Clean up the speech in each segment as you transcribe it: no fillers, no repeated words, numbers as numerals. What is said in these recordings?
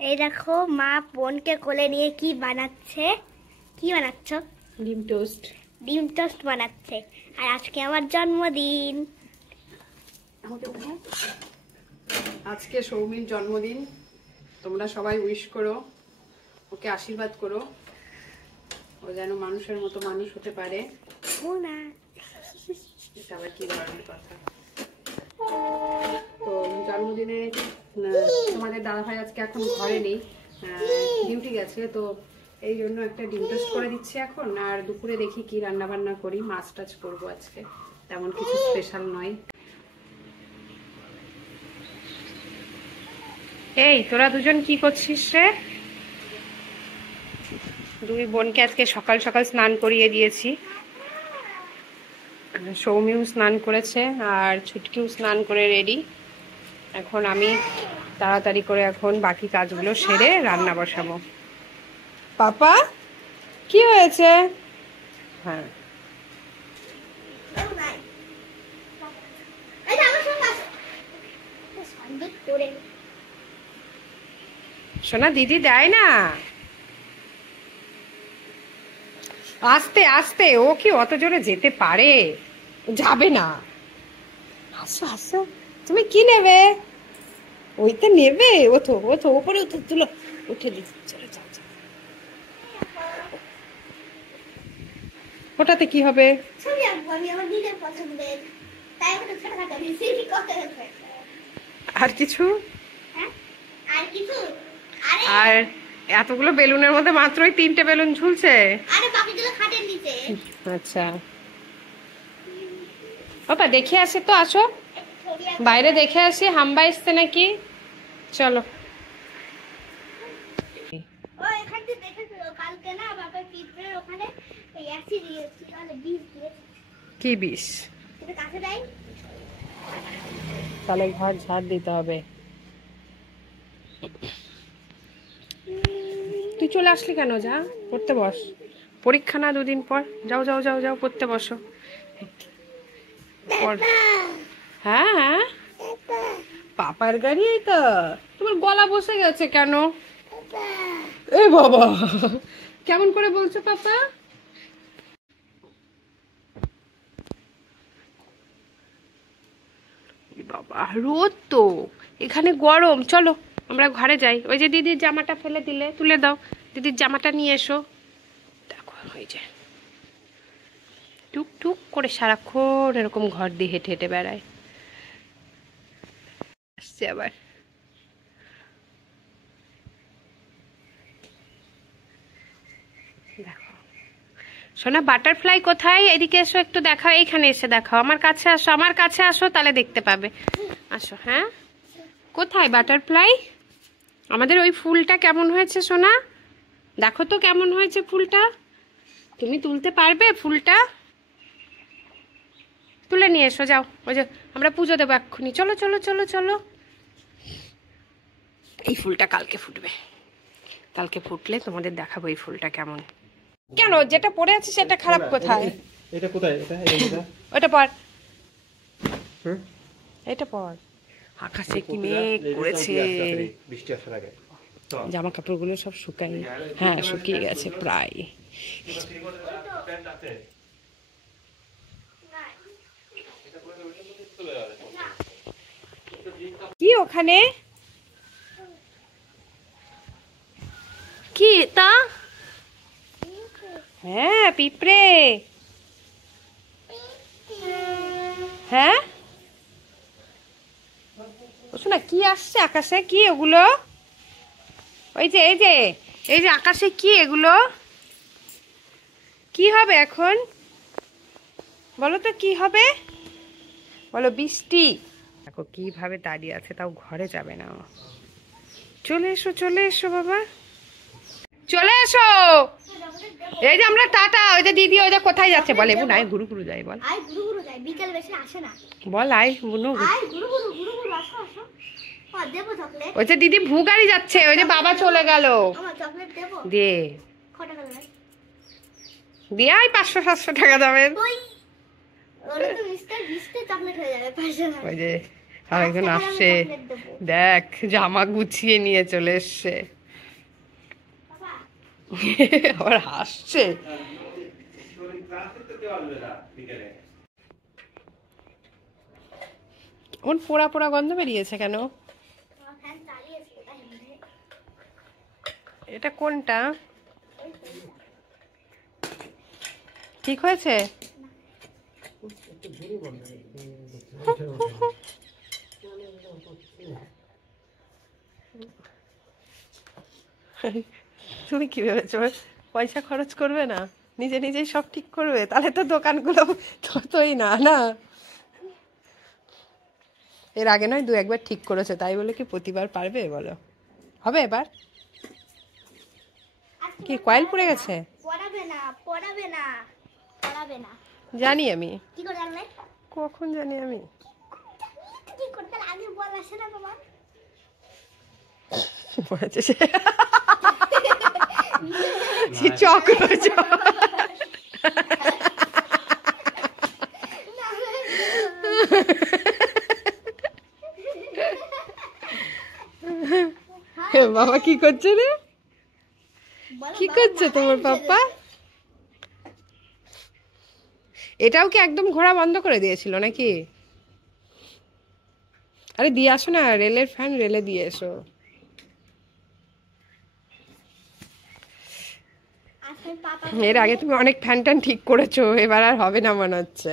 এই দেখো মা বোনকে কোলে নিয়ে কি বানাচ্ছে। কি বানাচ্ছ? ডিম টোস্ট। ডিম টোস্ট বানাচ্ছে। আর আজকে আমার জন্মদিন। আজকে সৌমির জন্মদিন, তোমরা সবাই উইশ করো, ওকে আশীর্বাদ করো, ও যেন মানুষের মতো মানুষ হতে পারে। এটা আবার কি ধরনের কথা? তো জন্মদিনে তোমাদের দাদাভাই আজকে এখন ঘরে নেই, ডিউটি গেছে, তো এই জন্য একটা ডিম টোস্ট করে দিচ্ছি এখন। আর দুপুরে দেখি কি রান্না বান্না করি, মাছ টাছ করবো আজকে, তেমন কিছু স্পেশাল নয়। এই তোরা দুজন কি করছিস রে? দুই বোনকে আজকে সকাল সকাল স্নান করিয়ে দিয়েছি। সৌমিও স্নান করেছে আর ছুটকিও স্নান করে রেডি। এখন আমি তাড়াতাড়ি করে এখন বাকি কাজগুলো সেরে রান্না বসাবো। পাপা কি হয়েছে? হ্যাঁ সোনা, দিদি দেয় না। আস্তে আস্তে, ও কি অত জোরে যেতে পারে? যাবে না। আসো আসো, তুমি কি নেবে? ওইটা নেবে? ওঠো ওঠো, ওপরে ওঠো, তুলো, উঠে দি। চলো যাও যাও। ওটাতে কি হবে? আর কিছু? আর এতগুলো বেলুনের মধ্যে মাত্রই 3টে বেলুন ঝুলছে। আচ্ছা বাবা, দেখে আসে তো, আসো বাইরে দেখে আসি, হাম্বা এসছে নাকি। চলো। কি বিষ? তাহলে ঘর ঝাড় দিতে হবে। তুই চলে আসলি কেন? যা পড়তে বস, পরীক্ষা না 2 দিন পর। যাও যাও যাও যাও, পড়তে বসো। হ্যাঁ হ্যাঁ, পাপার গাড়ি। এই তো তোমার গলা বসে গেছে কেন? এ বাবা, কেমন করে বলছো পাপা? বাবা, রোদ তো, এখানে গরম। চলো আমরা ঘরে যাই। ওই যে দিদির জামাটা ফেলে দিলে, তুলে দাও, দিদির জামাটা নিয়ে এসো। দেখো ওই যে টুক টুক করে সারাক্ষণ এরকম ঘর দিয়ে হেঁটে হেঁটে বেড়ায়। আসছে আবার। দেখো সোনা, বাটারফ্লাই কোথায়? এদিকে এসো, একটু দেখাও। এইখানে এসে দেখাও, আমার কাছে আসো, আমার কাছে আসো, তাহলে দেখতে পাবে। আসো। হ্যাঁ, কোথায় বাটারফ্লাই? আমাদের ওই ফুলটা কেমন হয়েছে সোনা? দেখো তো কেমন হয়েছে ফুলটা। তুমি তুলতে পারবে ফুলটা? তুলে নিয়ে এসো, যাও। ওই যে আমরা পুজো দেবো এক্ষুনি। চলো চলো চলো চলো। এই ফুলটা কালকে ফুটবে, কালকে ফুটলে তোমাদের দেখাবো এই ফুলটা কেমন। কেন, যেটা পড়ে আছে সেটা খারাপ কোথায়? এটা কোথায়? এটা ওটা পর, এটা পর। আকাশে কি মেঘ করেছে। বৃষ্টি আসার আগে জামা কাপড়গুলো সব শুকাই, হ্যাঁ শুকিয়ে গেছে প্রায়। কি ওখানে? কি তা? হ্যাঁ, পিঁপড়ে। হ্যাঁ শোনা, কি আসছে আকাশে? কি ওগুলো? ওই যে এই যে এই যে আকাশে কি এগুলো? কি হবে এখন বলো তো, কি হবে বলো? বৃষ্টি। দেখো কিভাবে দাঁড়িয়ে আছে, তাও ঘরে যাবে না। চলে এসো চলে এসো বাবা, চলে এসো। এই যে আমরা টাটা, ওই যে দিদি ওই যে কোথায় যাচ্ছে বলে, বুন আয় ঘুরু ঘুরু যাই বল। আই গুরু গুরু যাই, বিকেল বেশি আসে না। বল আয় বুনু। আই গুরু গুরু গুরু গুরু, আসো আসো। দেবো চকলেট? ওই যে দিদি ভু গাড়ি যাচ্ছে, ওই যে বাবা চলে গেল। আমার চকলেট দেবো? দে, কত টাকা দেবে? দিয়ে আয়, 500-700 টাকা যাবে। ওই ওরে তো মিস্টার বিস্টে চকলেট হয়ে যাবে 500 টাকা। ওই যে আরেকজন আসছে, দেখ জামা গুছিয়ে নিয়ে চলে এসছে। আবার হাসছে। ওর পোড়া পোড়া গন্ধ বেরিয়েছে কেন? এটা কোনটা ঠিক হয়েছে? তুমি কি ভেবেছো পয়সা খরচ করবে না, নিজে নিজেই সব ঠিক করবে? তাহলে তো দোকানগুলো ততই না না। এর আগে নয় 2-1 ঠিক করেছে, তাই বলে কি প্রতিবার পারবে বলো? হবে এবার? কি কয়েল পড়ে গেছে? জানি আমি। কখন জানি আমি? চক্র বাবা কি করছে রে? কি করছে তোমার পাপা? এটাও কি একদম ঘোরা বন্ধ করে দিয়েছিল নাকি? আরে দিয়ে আসো না, রেলের ফ্যান রেলে দিয়ে এসো। এর আগে তুমি অনেক ফ্যান ট্যান ঠিক করেছো, এবার আর হবে না মনে হচ্ছে।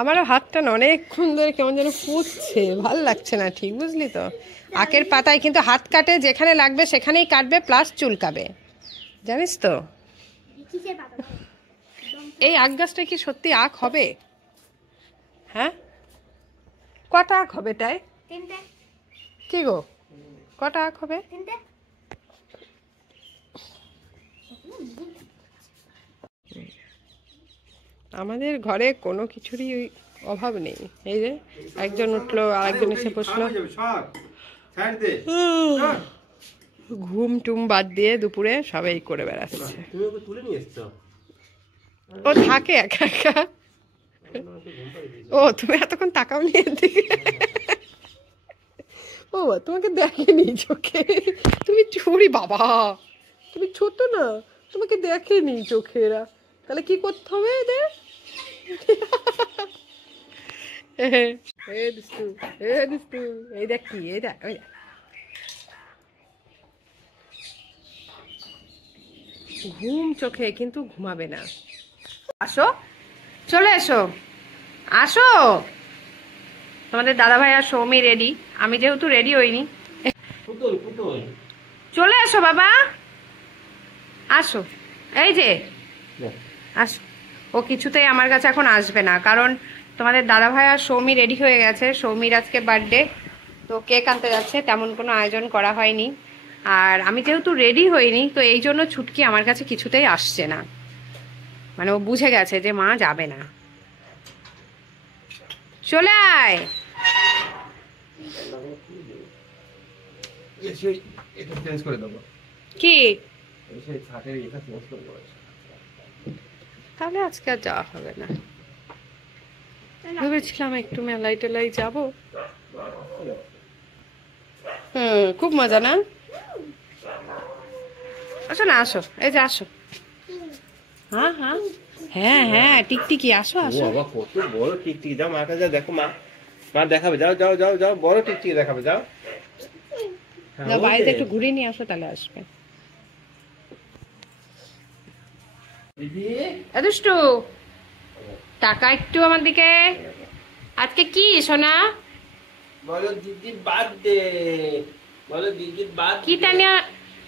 আমারও হাতটা না অনেকক্ষণ ধরে কেমন যেন ফুটছে, ভাল লাগছে না ঠিক, বুঝলি তো? আখের পাতায় কিন্তু হাত কাটে, যেখানে লাগবে সেখানেই কাটবে, প্লাস চুলকাবে, জানিস তো? এই আখ গাছটা কি সত্যি আখ হবে? হ্যাঁ, কটা আখ হবে তাই? কি গো, কটা আখ হবে? আমাদের ঘরে কোনো কিছুরই অভাব নেই। এই যে একজন উঠলো, আরেকজন এসে বসলো, ঘুম টুম বাদ দিয়ে দুপুরে সবাই করে বেড়াচ্ছে। ও থাকে একা একা। ও তুমি এতক্ষণ তাকাও নি এদিকে? ও তোমাকে দেখেনি চোখে, তুমি চুরি বাবা, তুমি ছোট না, তোমাকে দেখেনি চোখেরা, তাহলে কি করতে হবে এদের? এই দেখ কি, এই দেখ, ঘুম চোখে কিন্তু ঘুমাবে না। আসো, চলে এসো, আসো। তোমাদের দাদাভাই আর সৌমি রেডি, আমি যেহেতু রেডি হইনি। চলে এসো বাবা, আসো। এই যে আসো। ও কিছুতেই আমার কাছে এখন আসবে না, কারণ তোমাদের দাদাভাই আর সৌমি রেডি হয়ে গেছে। সৌমির আজকে বার্থডে, তো কেক আনতে যাচ্ছে, তেমন কোনো আয়োজন করা হয়নি। আর আমি যেহেতু রেডি হইনি, তো এই জন্য ছুটকি আমার কাছে কিছুতেই আসছে না, মানে ও বুঝে গেছে যে মা যাবে না। চলে আয়। কি তাহলে আজকে আর যাওয়া হবে না। ভেবেছিলাম একটু মেলাই টেলাই যাবো। খুব মজা না? আসো না, আসো, এই যে আসো। হ্যাঁ হ্যাঁ হ্যাঁ হ্যাঁ, টিকটিকি আসো আসো। কত বড় টিকটিকি, যাও মাকে যাও, দেখো মা, মা দেখাবে, যাও যাও যাও যাও, বড় টিকটিকি দেখাবে, যাও। বাড়িতে একটু ঘুরিয়ে নিয়ে আসো, তাহলে আসবে। দুষ্টু, টাকা একটু আমার দিকে। আজকে কি সোনা? বলো দিদির বার্থডে, বলো দিদির বার্থডে।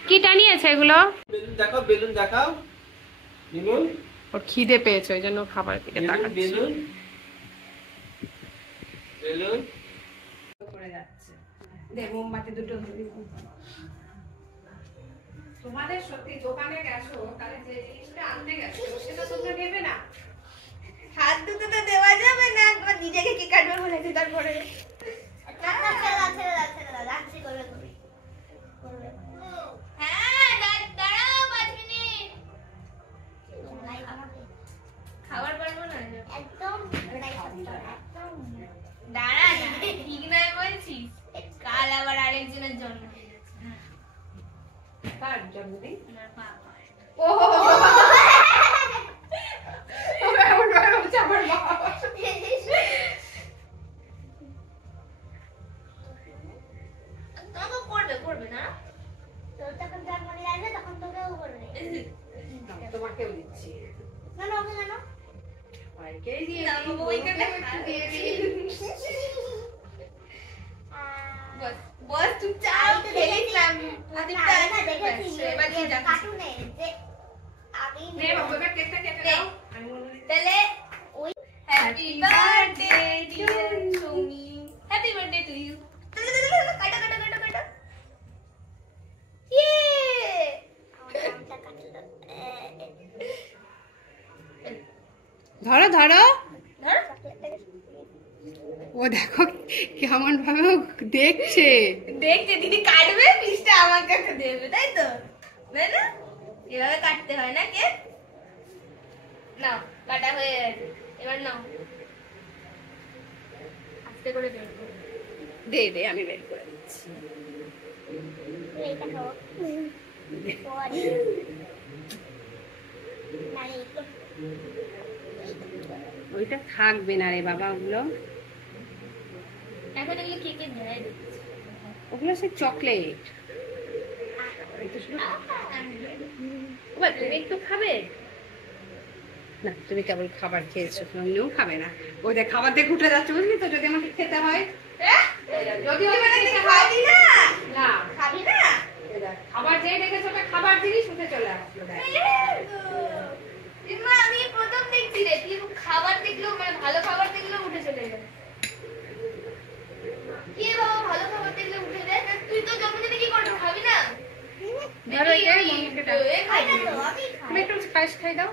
কি টানিয়েছে এগুলো? বেলুন দেখাও, বেলুন দেখাও। বেলুন, ওর খিদে পেয়েছে, ওই জন্য খাবার দিকে তাকাচ্ছে। বেলুন বেলুন পড়ে যাচ্ছে। দে মোমবাতি দুটো ধরি। তোমাদের সত্যি দোকানে গেছো, তাহলে যে জিনিসটা আনতে গেছো সেটা তোমরা নেবে না? হাত দুটো তো দেওয়া যাবে না, তোমার নিজেকে কি কাটবে বলেছে তারপরে। খাবার পারবো না একদম দাঁড়া না ঠিক নয় বলছিস কাল আবার আরেকজনের জন্য কার জন্মদিন? আমার বাবা ও এমন ভাবে বলছে আমার বাবা। তোমাকে করবে না তোর যখন জন্মদিন আসবে তখন তোকেও করবে। তোমাকেও দিচ্ছি। না না ওকে জানো সবাইকেই দিয়ে না, দিই, বাবা, ওইখানে বউকেও একটু দিয়ে দিই। বস বস তুই চাও খেলিলাম প্রদীপটা এবার নিয়ে যা কার্টুনে যে আমি নে বাবা, এবার কেকটা কেটে দাও। আমি বলে দিচ্ছি। তাহলে ওই happy birthday dear Sumi happy birthday to you কাটা কাটা কাটা কাটা ইয়ে আমার নামটা কাটলো। ধরো ধরো। ধর ও দেখো কেমন ভাবে ও দেখছে। দেখছে দিদি কাটবে পিসটা আমার কাছে দেবে তাই তো তাই না এভাবে কাটতে হয় না কেক নাও কাটা হয়ে গেছে এবার নাও আস্তে করে বের করো দে দে আমি বের করে দিচ্ছি। এইটা খাও পরে না এইটা ওইটা থাকবে না রে বাবা, ওগুলো এখন এগুলো কেকের ধরে ওগুলো সে চকলেট। তুমি একটু খাবে না? তুমি কেবল খাবার খেয়েছো, তুমিও খাবে না। ওই দেখ খাবার দেখে উঠে যাচ্ছে, বুঝলি তো? যদি আমাকে খেতে হয়, যদি খাবি না না খাবি না এই দেখ, খাবার যেই দেখেছো ওটা খাবার জিনিস উঠে চলে আসলো। দেখ মা আমি প্রথম দেখছি রে তুই খাবার দেখলেও মানে ভালো খাবার দেখলেও উঠে চলে যাবে কি বাবা ভালো খাবার দেখলে উঠে যায় তুই তো জন্মদিনে কি করবি খাবি না ধরো এটা মমিকে দাও। খাই না তো আমি তুমি একটু পায়েস খাই দাও।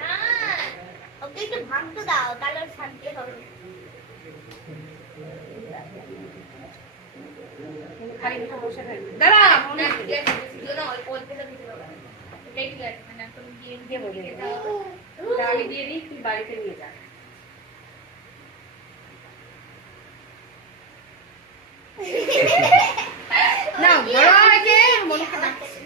হ্যাঁ ওকে একটু ভাঙতে দাও তাহলে ওর শান্তি হবে। খালি মুখে বসে থাকবি। দাঁড়া না ঠিক আছে ছিল না ওই পলতেটা দিতে বাবা এটাই ঠিক আছে মানে এখন গিয়ে দিয়ে বলে দাও। আমি দিয়ে দিই, তুই বাড়িতে নিয়ে যা। না বড় হয়েছে মনিকা ডাকছে।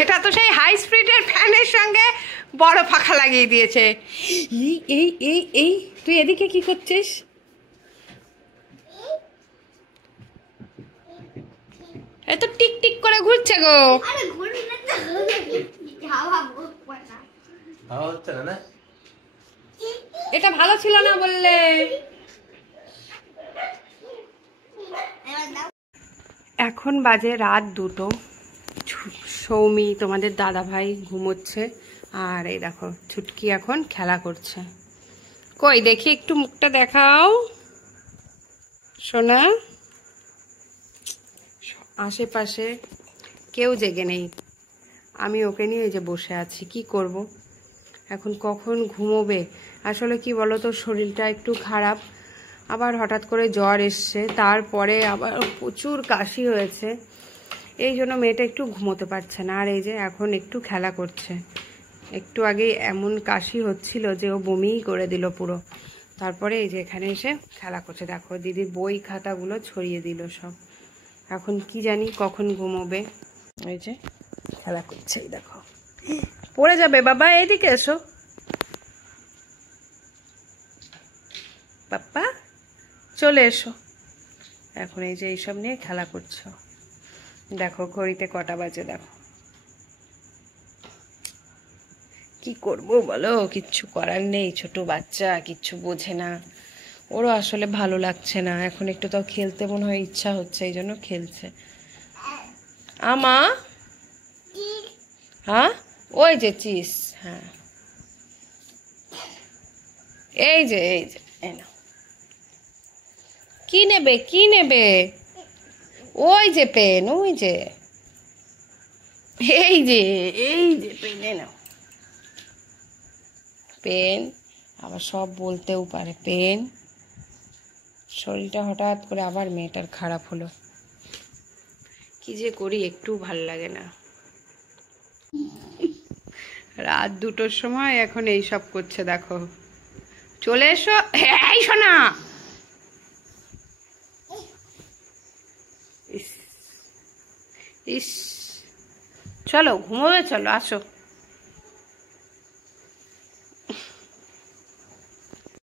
এটা তো সেই হাই স্পিডের ফ্যানের সঙ্গে বড় পাখা লাগিয়ে দিয়েছে। এই এই এই এই তুই এদিকে কি করছিস? এ তো টিক টিক করে ঘুরছে গো। আরে ঘুরবি না তো হাওয়া মুখ পড়া হাওয়া হচ্ছে না না? এটা ভালো ছিল না বললে। এবার দাও এখন বাজে রাত 2টো। সৌমি তোমাদের দাদা ভাই ঘুমোচ্ছে, আর এই দেখো ছুটকি এখন খেলা করছে। কই দেখি একটু মুখটা দেখাও সোনা। আশেপাশে কেউ জেগে নেই, আমি ওকে নিয়ে এই যে বসে আছি। কি করব এখন, কখন ঘুমোবে? আসলে কি বলো তো, শরীরটা একটু খারাপ, আবার হঠাৎ করে জ্বর এসছে, তারপরে আবার প্রচুর কাশি হয়েছে, এই জন্য মেয়েটা একটু ঘুমোতে পারছে না। আর এই যে এখন একটু খেলা করছে। একটু আগে এমন কাশি হচ্ছিল যে ও বমিই করে দিল পুরো। তারপরে এই যে এখানে এসে খেলা করছে। দেখো দিদির বই খাতাগুলো ছড়িয়ে দিল সব। এখন কি জানি কখন ঘুমোবে। এই যে খেলা করছে, এই দেখো পড়ে যাবে বাবা, এইদিকে এসো পাপ্পা, চলে এসো। এখন এই যে এইসব নিয়ে খেলা করছো। দেখো ঘড়িতে কটা বাজে, দেখো। কি করব বলো, কিচ্ছু করার নেই, ছোট বাচ্চা কিচ্ছু বোঝে না। ওরও আসলে ভালো লাগছে না, এখন একটু তাও খেলতে মনে হয় ইচ্ছা হচ্ছে, এই জন্য খেলছে। আমা হ্যাঁ ওই যে চিস, হ্যাঁ এই যে এই যে এই নাও। কি নেবে কি নেবে? ওই যে পেন, ওই যে এই যে পেন, নাও পেন। আবার সব বলতেও পারে পেন। শরীরটা হঠাৎ করে আবার মেয়েটার খারাপ হলো। কি যে করি, একটু ভাল লাগে না। রাত 2টোর সময় এখন এই সব করছে দেখো। চলে এসো, এই শোনা। ইস ইস, চলো ঘুমোবে, চলো আসো।